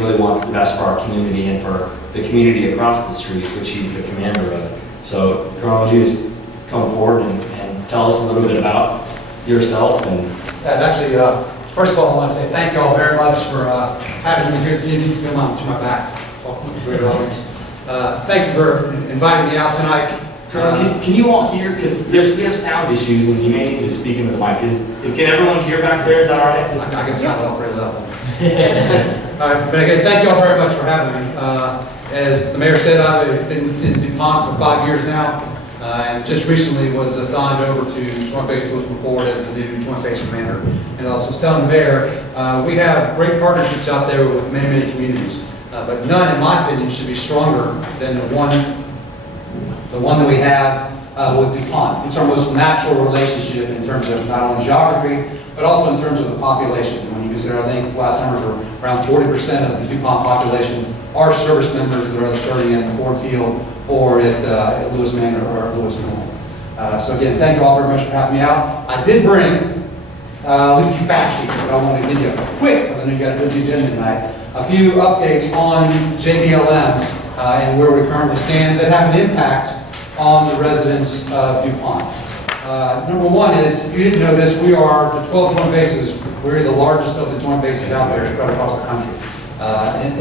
really wants the best for our community and for the community across the street, which he's the commander of. So, Colonel, would you just come forward and tell us a little bit about yourself? And actually, first of all, I want to say thank you all very much for having me here this evening. Come on to my back. Great audience. Thank you for inviting me out tonight. Can you all hear? Because we have sound issues, and you may need to speak into the mic. Can everyone hear back there? Is that all right? I can sound up pretty loud. But again, thank you all very much for having me. As the mayor said, I've been in DuPont for 5 years now, and just recently was assigned over to Joint Base Lewis McChord as the new Joint Base Commander. And I was just telling the mayor, we have great partnerships out there with many, many communities, but none, in my opinion, should be stronger than the one that we have with DuPont. It's our most natural relationship in terms of not only geography, but also in terms of the population. When you consider, I think last numbers were around 40% of the DuPont population are service members that are either serving at Ford Field or at Lewis Manor or Lewis North. So again, thank you all very much for having me out. I did bring at least a few fact sheets, but I want to give you a quick, because I know you got a busy agenda tonight, a few updates on JBLM and where we currently stand that have an impact on the residents of DuPont. Number one is, if you didn't know this, we are the 12 joint bases. We're the largest of the joint bases out there spread across the country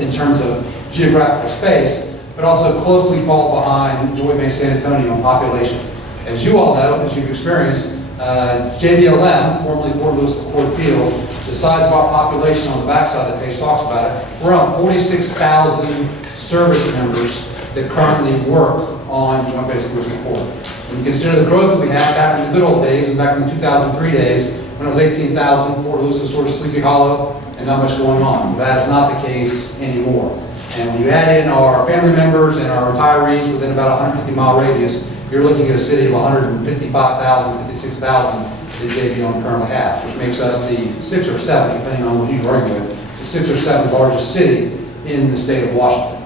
in terms of geographical space, but also closely fall behind Joint Base San Antonio in population. As you all know, as you've experienced, JBLM, formerly Fort Lewis McChord Field, the size of our population on the backside of the page talks about it, we're around 46,000 service members that currently work on Joint Base Lewis McChord. When you consider the growth that we had back in the good old days, and back in the 2003 days, when it was 18,000, Fort Lewis was sort of Sleepy Hollow and not much going on. That is not the case anymore. And when you add in our family members and our retirees within about a 150-mile radius, you're looking at a city of 155,000, 56,000 that JBLM currently has, which makes us the 6 or 7, depending on what you argue with, the 6 or 7 largest city in the state of Washington.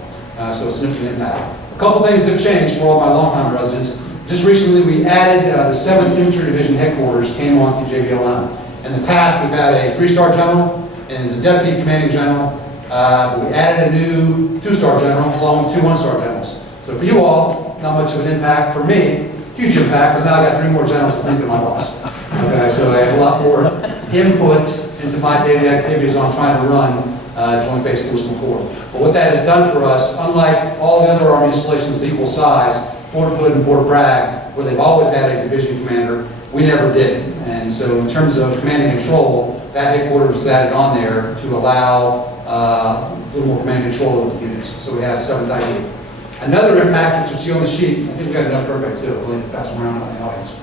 So a significant impact. A couple things that have changed for all my longtime residents. Just recently we added the 7th Infantry Division headquarters came on to JBLM. In the past we've had a 3-star general and a deputy commanding general. We added a new 2-star general along with 2 1-star generals. So for you all, not much of an impact. For me, huge impact, because now I've got 3 more generals to think of my boss. Okay, so I have a lot more input into my daily activities on trying to run Joint Base Lewis McChord. But what that has done for us, unlike all the other Army installations of equal size, Fort Hood and Fort Bragg, where they've always had a division commander, we never did. And so in terms of command and control, that headquarters was added on there to allow a little more command and control over the units. So we have 7th ID. Another impact, which is you on the sheet, I think we've got enough for everybody too, we'll pass them around in the audience.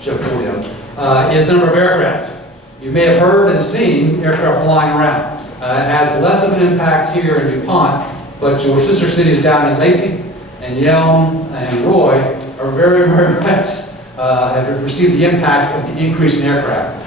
Show 40 of them. Is the number of aircraft. You may have heard and seen aircraft flying around. It has less of an impact here in DuPont, but your sister cities down in Lacey and Yelm and Roy are very, very much have received the impact of the increase in aircraft.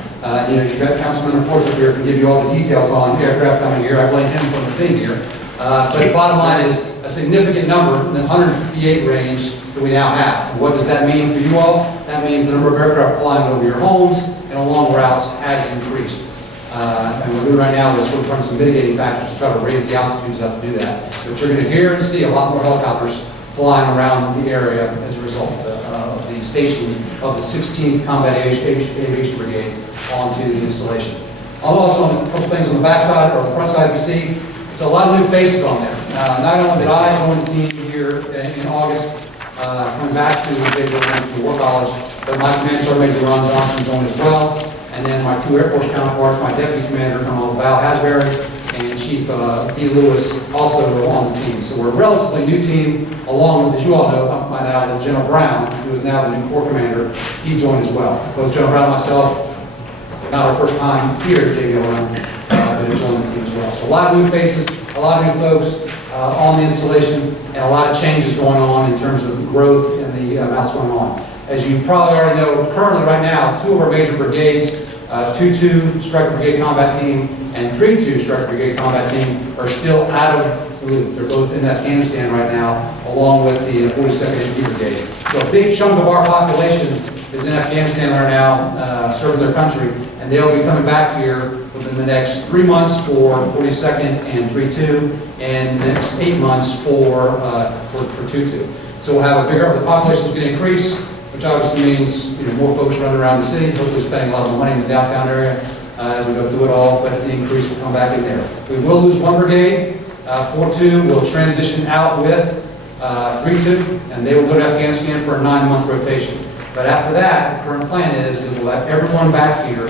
You've got Councilman reports up here who can give you all the details on aircraft coming here. I blame him for being here. But the bottom line is a significant number in the 158 range that we now have. And what does that mean for you all? That means the number of aircraft flying over your homes and along routes has increased. And we're doing right now is sort of trying some mitigating factors to try to raise the altitudes up to do that. But you're going to hear and see a lot more helicopters flying around the area as a result of the station of the 16th Combat Aviation Brigade onto the installation. Also, a couple things on the back side or the front side you see, it's a lot of new faces on there. Not only did I join the team here in August, coming back to JBLM to War College, but my command sergeant Major Ron Johnson joined as well. And then my 2 Air Force counterparts, my Deputy Commander, Colonel Val Hasbury, and Chief B. Lewis, also are on the team. So we're a relatively new team, along with, as you all know, by now, the General Brown, who is now the new Corps Commander. He joined as well. Both General Brown and myself, not our first time here at JBLM, but he joined the team as well. So a lot of new faces, a lot of new folks on the installation, and a lot of changes going on in terms of the growth and the amounts going on. As you probably already know, currently right now, 2 of our major brigades, 2-2 Striker Brigade Combat Team and 3-2 Striker Brigade Combat Team are still out of the loop. They're both in Afghanistan right now, along with the 42nd Infantry Brigade. So a big chunk of our population is in Afghanistan right now, serving their country, and they'll be coming back here within the next 3 months for 42nd and 3-2, and the next 8 months for 2-2. So we'll have a bigger, the population is going to increase, which obviously means more folks running around the city, hopefully spending a lot of money in the downtown area as we go through it all, but the increase will come back in there. We will lose 1 brigade. 4-2 will transition out with 3-2, and they will go to Afghanistan for a 9-month rotation. But after that, the current plan is that we'll have everyone back here.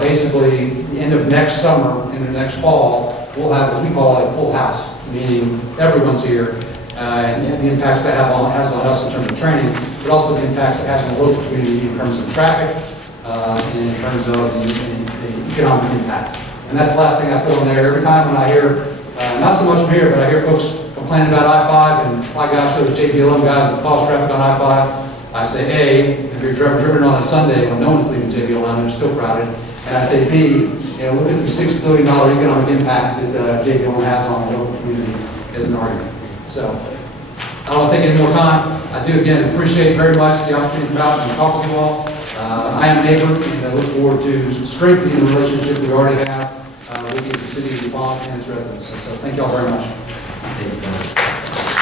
Basically, the end of next summer, into next fall, we'll have what we call a full house, meaning everyone's here. And the impacts that has on us in terms of training, but also the impacts it has on the local community in terms of traffic, and in terms of the economic impact. And that's the last thing I put on there. Every time when I hear, not so much from here, but I hear folks complaining about I-5, and my gosh, those JBLM guys that cause traffic on I-5, I say, A, if you're driven on a Sunday when no one's leaving JBLM and it's still crowded, and I say, B, look at the $6 billion economic impact that JBLM has on the local community as an argument. So, I don't want to take any more time. I do, again, appreciate very much the opportunity to come out and talk with you all. I am a neighbor, and I look forward to strengthening the relationship we already have with the city of DuPont and its residents. So thank you all very much. Thank you.